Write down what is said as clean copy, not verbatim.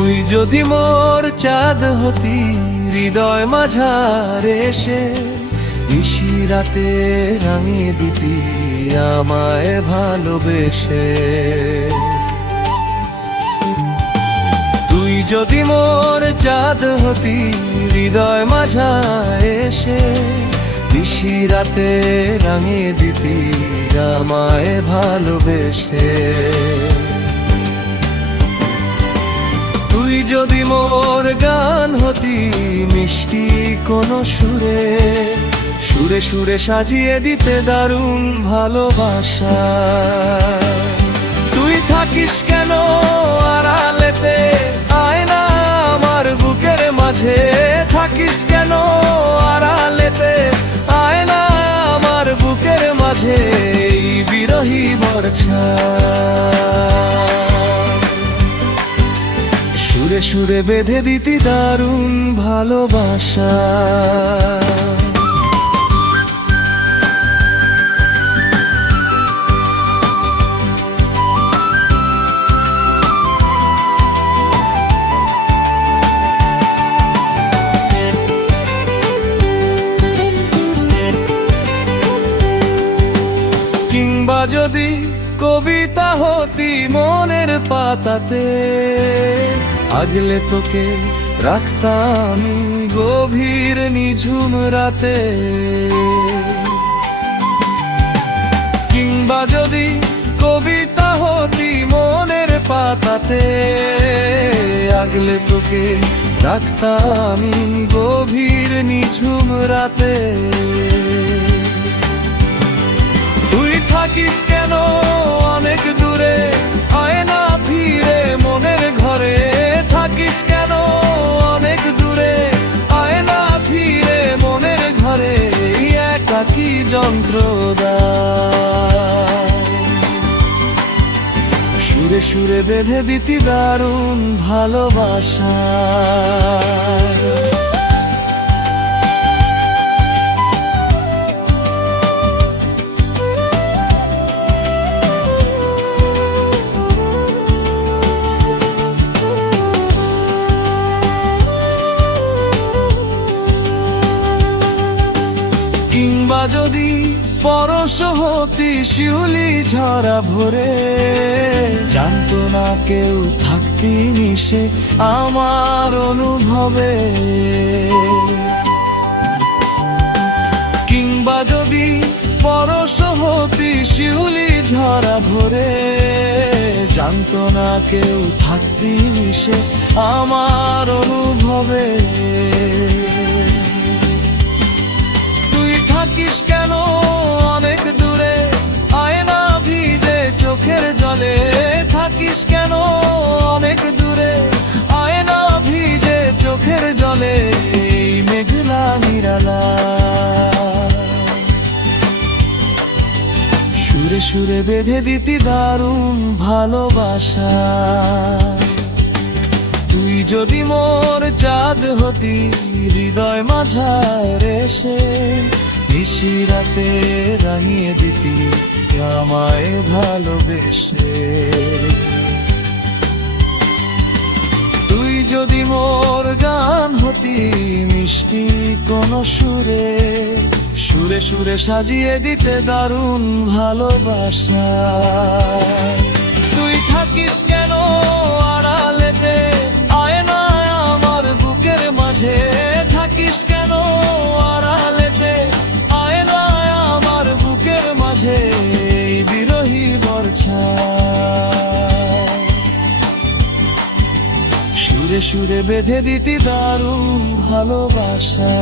তুই যদি মোর চাঁদ হতি, হৃদয় মাঝারে এসে নিশি রাতে রাঙিয়ে দিতি আমায় ভালোবেসে। তুই যদি মোর চাঁদ হতি, হৃদয় মাঝারে এসে নিশি রাতে রাঙিয়ে দিতি আমায় ভালোবেসে। তুই যদি মোর গান হতি, মিষ্টি কোন সুরে সুরে সুরে সাজিয়ে দিতে দারুণ ভালোবাসা। তুই থাকিস কেন আড়ালেতে, আয় না আমার বুকের মাঝে। থাকিস কেন আড়ালেতে, আয় না আমার বুকের মাঝে। এই বিরহী বর্ষা সুরে সুরে বেঁধে দিতি দারুণ ভালোবাসা। কিংবা যদি কবিতা হতি মনের পাতাতে, আগলে তোকে রাখতাম গভীর নিঝুম রাতে। কিংবা যদি কবিতা হতি মনের পাতাতে, আগলে তোকে রাখতাম গভীর নিঝুম রাতে। তুই থাকিস কেন অনেক দূরে, আয় না ফিরে মনের ঘরে। থাকিস কেন অনেক দূরে, আয় না ফিরে মনের ঘরে। একাকী যন্ত্রদায় সুরে সুরে বেঁধে দিতি দারুণ ভালোবাসা। কিংবা যদি পরশ হতি শিউলি ঝরা ভরে, জানতো না কেউ থাকতি মিশে আমার অনুভবে। কিংবা যদি পরশ হতি শিউলি ঝরা ভরে, জানতো না কেউ থাকতি মিশে আমার অনুভবে। থাকিস কেন অনেক দূরে, আয় না ভিজে চোখের জলে। থাকিস কেন অনেক দূরে, আয় না ভিজে চোখের জলে। এই মেঘলা নিরালা সুরে সুরে বেঁধে দিতি দারুণ ভালোবাসা। তুই যদি মোর চাঁদ হতি, হৃদয় মাঝারে এসে নিশি রাতে রাঙিয়ে দিতি আমায় ভালোবেসে। তুই যদি মোর গান হতি, মিষ্টি কোন সুরে সুরে সুরে সাজিয়ে দিতে দারুণ ভালোবাসা। তুই থাকিস কেন আড়ালেতে, আয় না আমার বুকের মাঝে। থাকিস কেন আড়ালেতে, আয় না আমার বুকের মাঝে। এই বিরহী বর্ষা সুরে সুরে বেঁধে দিতি দারুণ ভালোবাসা।